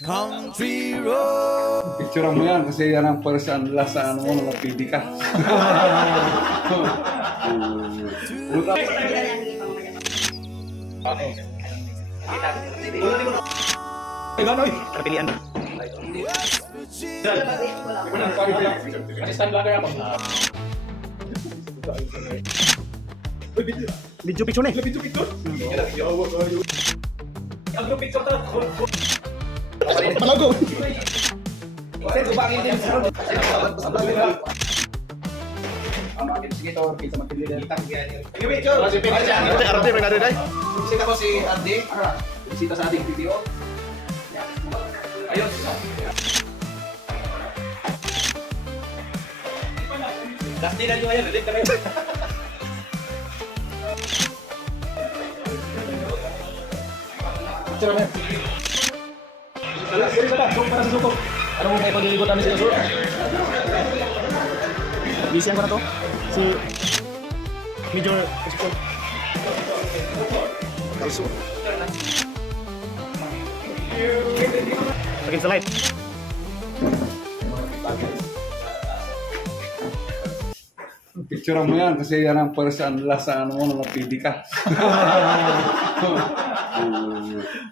Country road. Picture mo yan kasi yan ang person last sa ano mo, napili ka. Kapilian. Video picture nih. Video picture. Agro picture ta. Malago. Saya coba ini sige to, kita magpili kita ini picture. Arde may nade dai. Bisita ko si Arde. Bisita sa ating video. Ayos. Dusty na nyo ngayon, ulit kami. Picture namin. Para sa suko. Ano mo kayo paglilibot namin sa suko? Bisihan ko na to. Si Major Export. Kalso. Sakit sa light. Picture mo yan kasi yan ang person last sa ano mo, napili ka.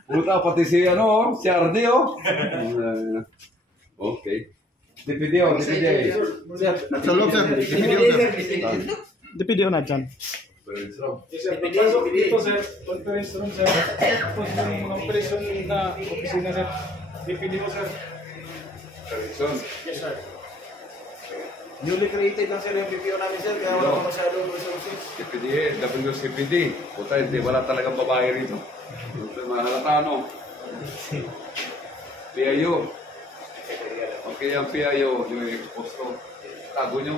Puta, pati si ano, si Ardi oh. Okay. DPD. Sa loob sir. DPD na dyan. Dito sir, conference room sir. Tapos yung mga operation na opisina sir. DPD mo sir. Yes sir. Newly created lang sir yung PPO namin sir, kaya wala pa masyadong resources. DPD, WCPD. Puta, hindi wala talagang babae rito. Mahalata ano. PIO. Okay, ang PIO, yung exposto. Tago nyo.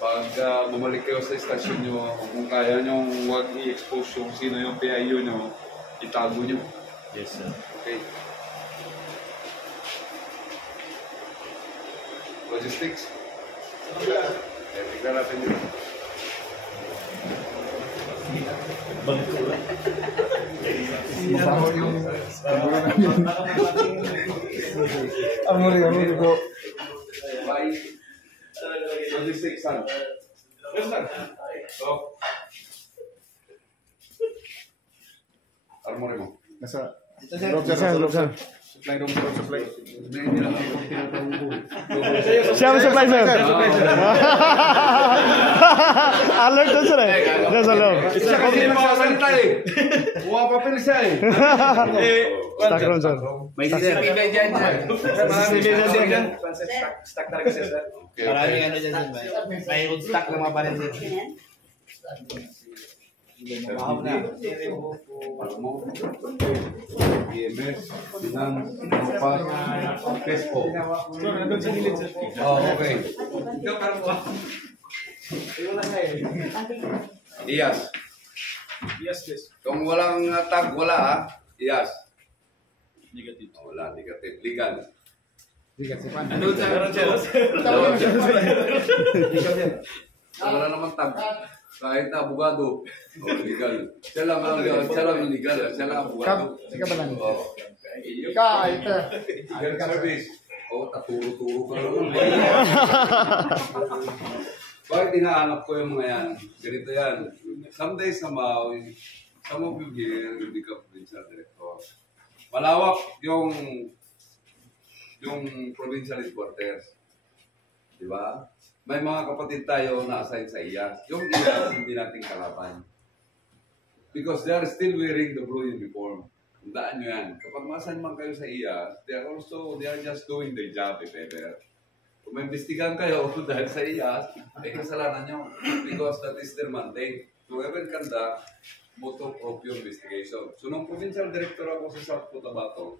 Pag bumalik kayo sa istasyon nyo, kung kaya nyo huwag i-expose yung sino yung PIO nyo, itago nyo. Yes sir. Okay. Logistics. Tignan natin yun. Amori ko. Bye. Logistics, saan? Yes, sir. So, armory mo. Nasa Loob sir. supply room sir, supply. Hindi lang ako tinatawag ko. Siya ang supply sir. Alert doon sir eh. Diyan sa loob. Siya kasi nagsasalita eh. Buha papel siya eh. Stock room sir. May sir. Marami dyan. Stock talaga sir. Marami ano dyan sir. May old stock ng mga parin sir. Mahal na. Palmo. EMS. Sinang. Nopas. Pespo. Sir, nandun sa gilid sir. Oh, okay. Ikaw parang mo. Wala na eh. Iyas. Yes, yes. Kung walang tag, wala ha. Iyas. Negative. Wala, negative. Legal. Nandun sa Wala naman tag. Kahit na abogado. Legal. Siya lang ang legal. Siya lang abogado. Ika ba lang? Ika, legal service. Taturo-turo ka naman. Bakit hinahanap ko yung mga yan? Ganito yan. Some days somehow, some of you here will become provincial director. Malawak yung provincial headquarters. Diba? May mga kapatid tayo na assign sa IAS. Yung IAS, hindi natin kalaban. Because they are still wearing the blue uniform. Tandaan nyo yan. Kapag ma-assign man kayo sa IAS, they are just doing their job if ever. Kung may imbestigan kayo dahil sa IAS, ay kasalanan nyo. Because that is their mandate. To ever conduct motu proprio investigation. So, nung provincial director ako sa South Cotabato,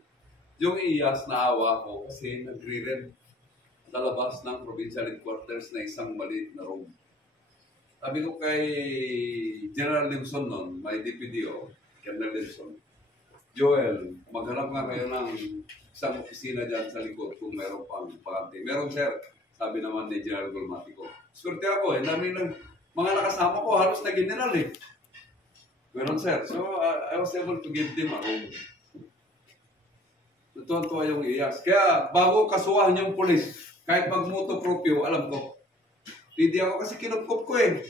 yung IAS na awa ko kasi nagre-rent sa labas ng provincial headquarters na isang maliit na room. Sabi ko kay General Limson noon, may DPDO, General Limson, Joel, maghanap nga kayo ng isang opisina dyan sa likod kung meron pang pakante. Meron sir, sabi naman ni General Gulmatico. Swerte ako eh, dami ng mga nakasama ko, halos na general eh. Meron sir. So I was able to give them a room. Tuwan-tuwa yung IAS. Kaya bago kasuhan yung pulis, kahit mag-motopropyo, alam ko. Hindi ako kasi kinupkup ko eh.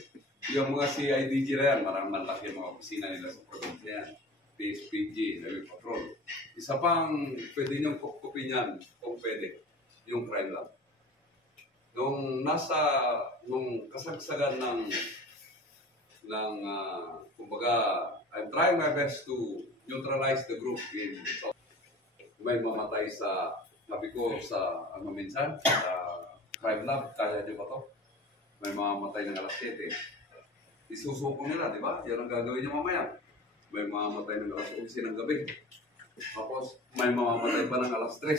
Yung mga CIDG na yan, maraming malaki yung mga opisina nila sa probinsya yan. PSPG, Highway Patrol. Isa pang pwede niyong kupkupin yan kung pwede, yung crime lab. Nung kasagsagan kumbaga, I'm trying my best to neutralize the group in South. May mamatay sa, sabi ko sa, minsan, sa crime lab, kaya niyo ba to? May mamatay ng alas 7. Isusupong nila, di ba? Yan ang gagawin niyo mamaya. May mamatay ng alas 11 ng gabi. Tapos, may mamamatay pa ng alas 3.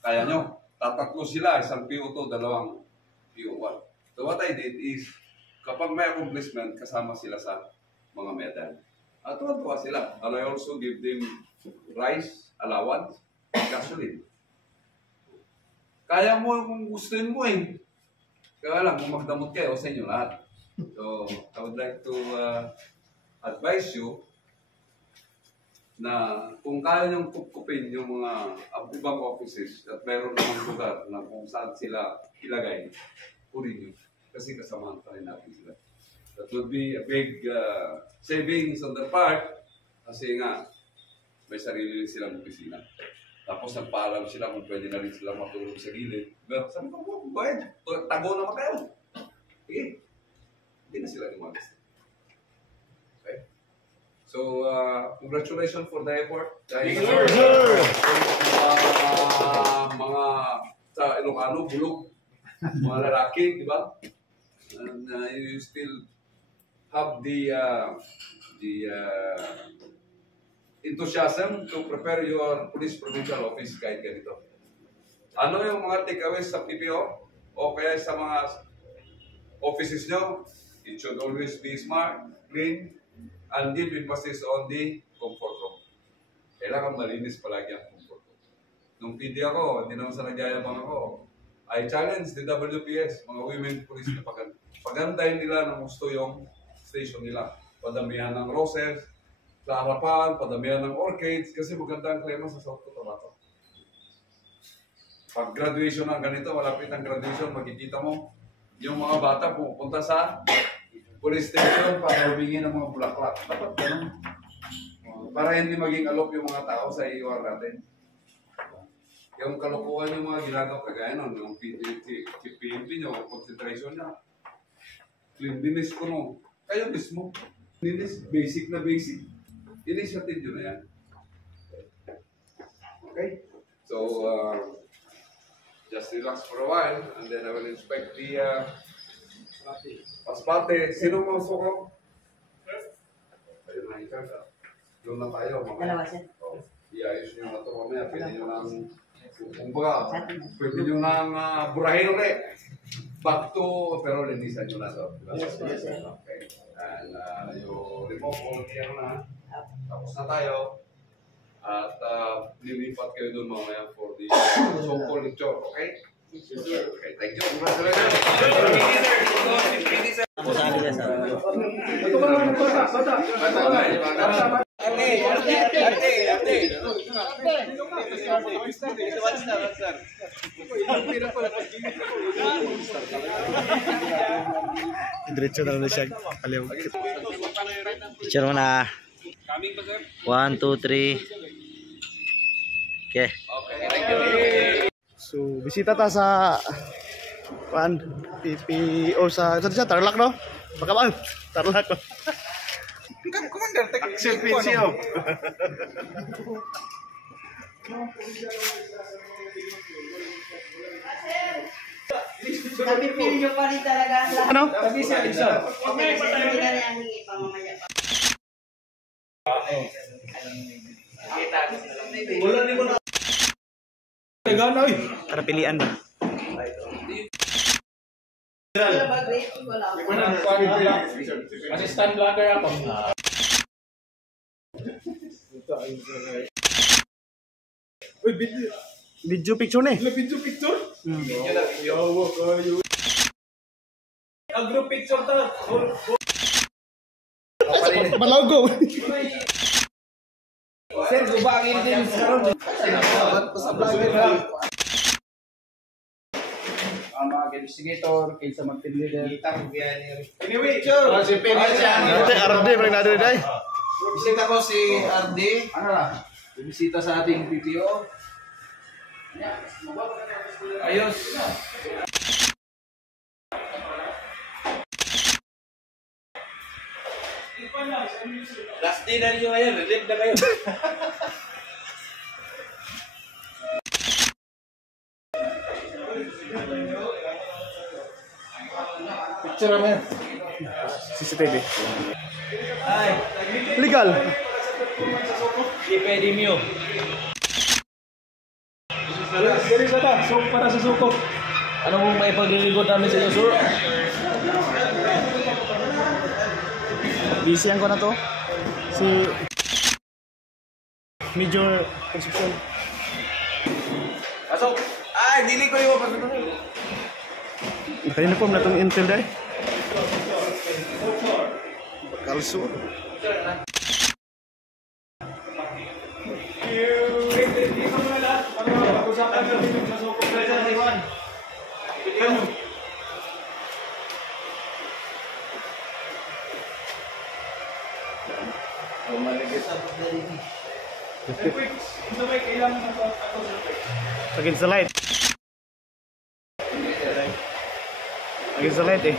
Kaya nyo, tatatlo sila, isang PO2, dalawang PO1. So what I did is, kapag may accomplishment, kasama sila sa mga medal. At tuwa-tuwa sila. And I also give them rice, allowance, gasoline. Kaya mo kung gustuin mo eh. Kaya lang, kung magdamot kayo sa inyo lahat. So, I would like to advise you na kung kaya niyong kupkupin yung mga ibang offices at mayroon namang lugar na kung saan sila ilagay, purin nyo. Kasi kasamahan pa rin natin sila. That would be a big savings on their part kasi nga may sarili silang opisina. Tapos nagpaalam sila kung pwede na rin sila matulog sa gilid. Pero sabi ko, pwede. Tago naman kayo. Okay. Hindi na sila lumagas. Okay. So, congratulations for the effort. Guys. Yes, sir. Mga sa Ilocano, bulog. Mga lalaki, di ba? And you still have the enthusiasm to prepare your police provincial office kahit ganito. Ano yung mga takeaways sa PPO o kaya sa mga offices nyo? It should always be smart, clean, and give emphasis on the comfort room. Kailangan malinis palagi ang comfort room. Nung PD ako, hindi naman sa nagyayabang ako, I challenge the WPS, mga women police na pagandahin nila ng gusto yung station nila. Padamihan ng roses, sa harapan, padamihan ng orchids, kasi maganda ang klima sa South Cotabato. Pag graduation ng ganito, malapit ang graduation, makikita mo, yung mga bata pupunta sa police station para humingi ng mga bulaklak. Dapat ganun. Para hindi maging alok yung mga tao sa IOR natin. Yung kalukuhan yung mga ginagawa kagaya nun, yung PNP nyo, concentration niya. Cleanliness ko no. Kayo mismo. Cleanliness, basic na basic. Initiative yun na yan. Okay? So, just relax for a while and then I will inspect the paspate. Sino mga suko? Ayun na ikaw. Doon na tayo. Dalawa siya. Iayos nyo na ito mamaya. Pwede nyo lang, kumbaga, pwede nyo lang burahin ulit. Back to, pero linisan nyo na ito. Yes, yes, yes. Okay. And yung remote all here na. Tapos na tayo. At lilipat kayo doon mamaya for the so-called lecture. Okay? Okay, thank you. Congratulations. Diretso na lang siya. Picture mo na. 1, 2, 3. Okay. So, bisita ta sa PPO sa Tarlac, no? Baka ba? Tarlac, no? Action PCO. Sabi nyo pa rin talaga ang lahat. Ano? Hindi na niya hingi pa mamaya pa. Para pilian ba? Assistant vlogger ako. Uy, video. Video picture na eh. Video picture? Ang group picture ta. Malago. Sir, gubangin din. Sa vlogger. Mga investigator, kaysa mag-team leader. Anyway, sure. Si Pemel siya. Ate, RD, parang natin ay. Bisita ko si RD. Bisita sa ating PPO. Ayos. Last day na niyo ngayon, relieve na kayo. Picture naman. CCTV. Legal. Di pwede niyo. Dali sa ta, so para sa suko. Ano mong may paglilingkod namin sa iyo, sir? Bisihan ko na to. Si Major Concepcion. Pasok. Ay, dili ko yung pasok. Naka-uniform na itong Intel dahil. Kalso. Dito mo na lahat. Para usapan natin sa suko. Ito ba kailangan ako sa Against the light. Against the light eh.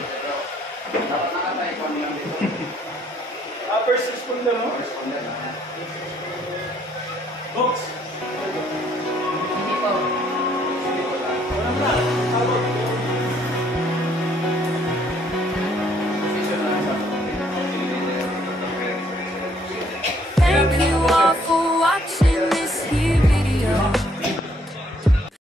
first responder, no? Box.